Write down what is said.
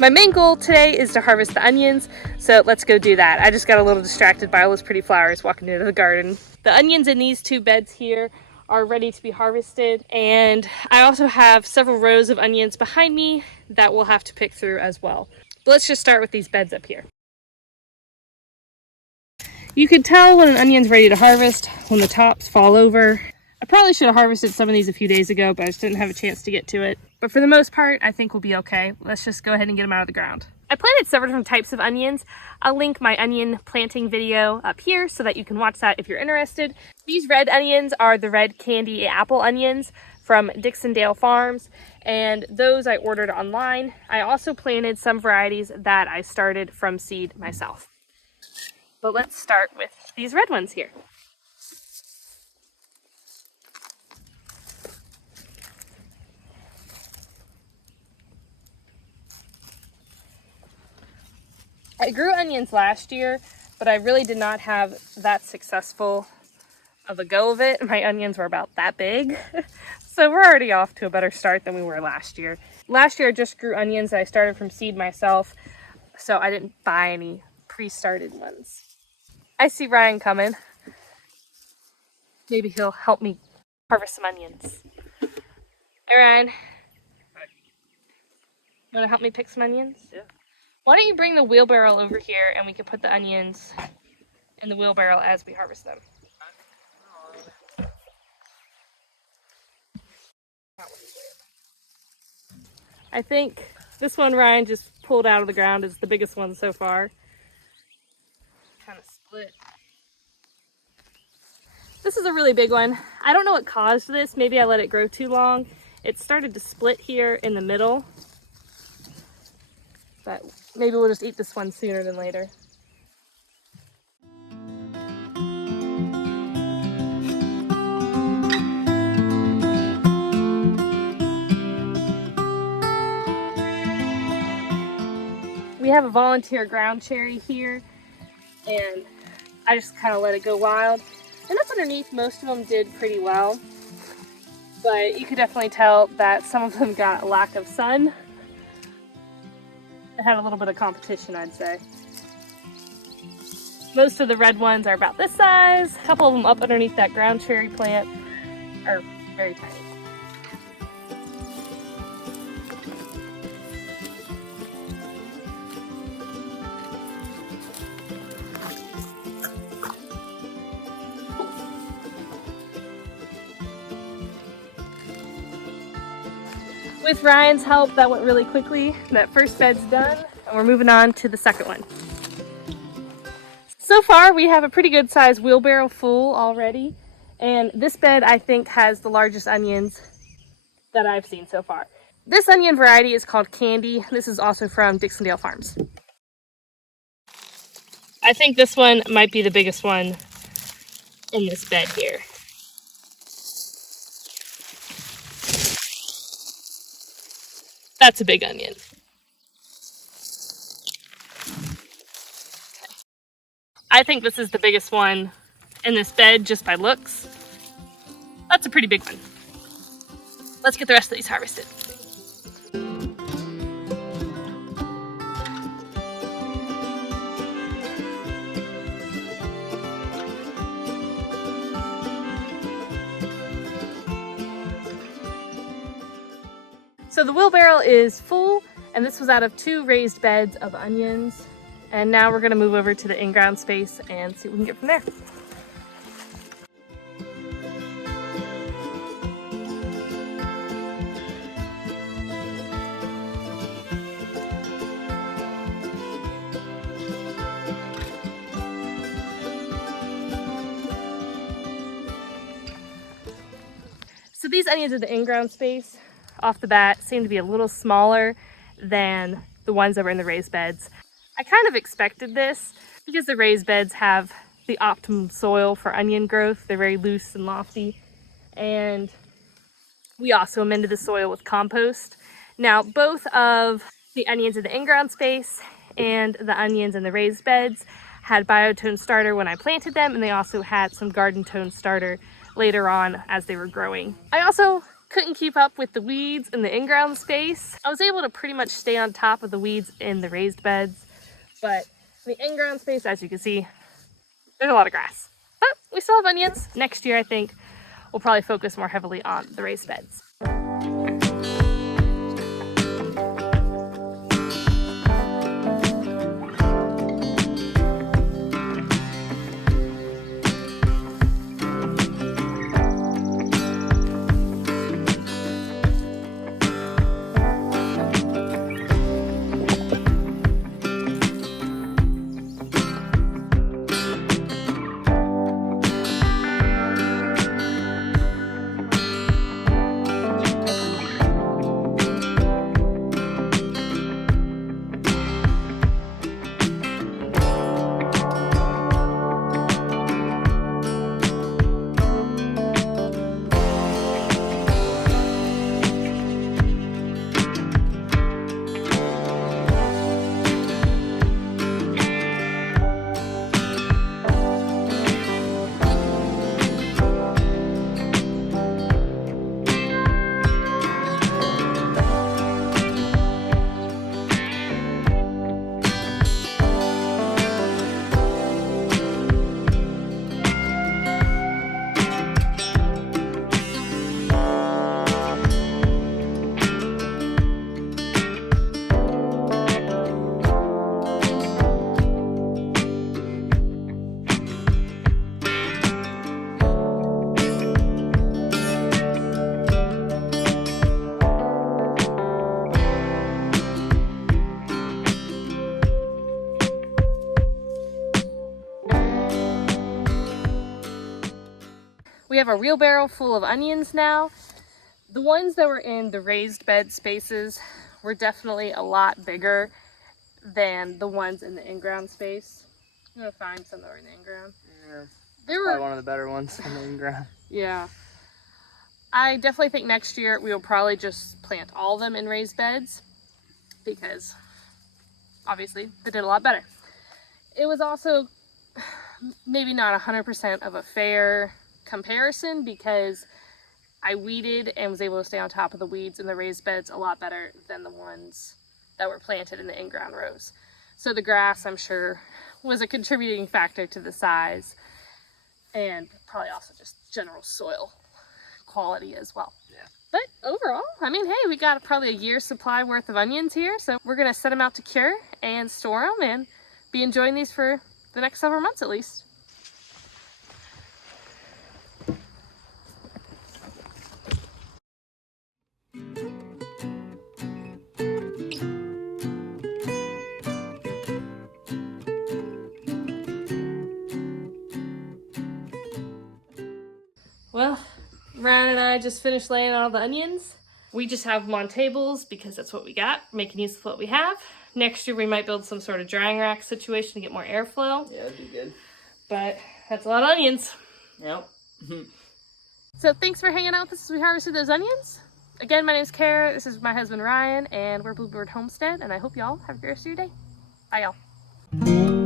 My main goal today is to harvest the onions, so let's go do that. I just got a little distracted by all those pretty flowers walking into the garden. The onions in these 2 beds here are ready to be harvested, and I also have several rows of onions behind me that we'll have to pick through as well. But let's just start with these beds up here. You can tell when an onion's ready to harvest when the tops fall over. I probably should have harvested some of these a few days ago, but I just didn't have a chance to get to it. But for the most part, I think we'll be okay. Let's just go ahead and get them out of the ground. I planted several different types of onions. I'll link my onion planting video up here so that you can watch that if you're interested. These red onions are the red candy apple onions from Dixion Dale farms, and those I ordered online. I also planted some varieties that I started from seed myself. But let's start with these red ones here. I grew onions last year, but I really did not have that successful of a go of it. My onions were about that big. So we're already off to a better start than we were last year. Last year I just grew onions that I started from seed myself, so I didn't buy any pre-started ones. I see Ryan coming. Maybe he'll help me harvest some onions. Hey Ryan. Hi. You want to help me pick some onions? Yeah. Why don't you bring the wheelbarrow over here and we can put the onions in the wheelbarrow as we harvest them. I think this one Ryan just pulled out of the ground is the biggest one so far. Kind of split. This is a really big one. I don't know what caused this. Maybe I let it grow too long. It started to split here in the middle. But maybe we'll just eat this one sooner than later. We have a volunteer ground cherry here, and I just kind of let it go wild. And up underneath, most of them did pretty well, but you could definitely tell that some of them got a lack of sun. It had a little bit of competition, I'd say. Most of the red ones are about this size. A couple of them up underneath that ground cherry plant are very tiny. With Ryan's help, that went really quickly. That first bed's done, and we're moving on to the second one. So far, we have a pretty good sized wheelbarrow full already, and this bed I think has the largest onions that I've seen so far. This onion variety is called Candy. This is also from Dixion Dale Farms. I think this one might be the biggest one in this bed here. That's a big onion. I think this is the biggest one in this bed just by looks. That's a pretty big one. Let's get the rest of these harvested. So the wheelbarrow is full, and this was out of 2 raised beds of onions. And now we're gonna move over to the in-ground space and see what we can get from there. So these onions in the in-ground space, off the bat, seem to be a little smaller than the ones that were in the raised beds. I kind of expected this because the raised beds have the optimum soil for onion growth. They're very loose and lofty. And we also amended the soil with compost. Now, both of the onions in the in-ground space and the onions in the raised beds had biotone starter when I planted them, and they also had some garden tone starter later on as they were growing. I also couldn't keep up with the weeds in the in-ground space. I was able to pretty much stay on top of the weeds in the raised beds, but the in-ground space, as you can see, there's a lot of grass. But we still have onions. Next year, I think, we'll probably focus more heavily on the raised beds. We have a wheelbarrow full of onions now. The ones that were in the raised bed spaces were definitely a lot bigger than the ones in the in-ground space. I'm gonna find some that were in the in-ground. Yeah, they were probably one of the better ones in the in-ground. Yeah. I definitely think next year we will probably just plant all of them in raised beds because obviously they did a lot better. It was also maybe not 100% of a fair comparison because I weeded and was able to stay on top of the weeds in the raised beds a lot better than the ones that were planted in the in-ground rows. So the grass, I'm sure, was a contributing factor to the size and probably also just general soil quality as well. Yeah. But overall, I mean, hey, we got probably a year's supply worth of onions here, so we're gonna set them out to cure and store them and be enjoying these for the next several months at least. Well, Ryan and I just finished laying out all the onions. We just have them on tables because that's what we got, making use of what we have. Next year we might build some sort of drying rack situation to get more airflow. Yeah, that'd be good. But that's a lot of onions. Yep. So thanks for hanging out with us as we harvested those onions. Again, my name is Cara, this is my husband Ryan, and we're Bluebird Homestead, and I hope y'all have a great rest of your day. Bye y'all.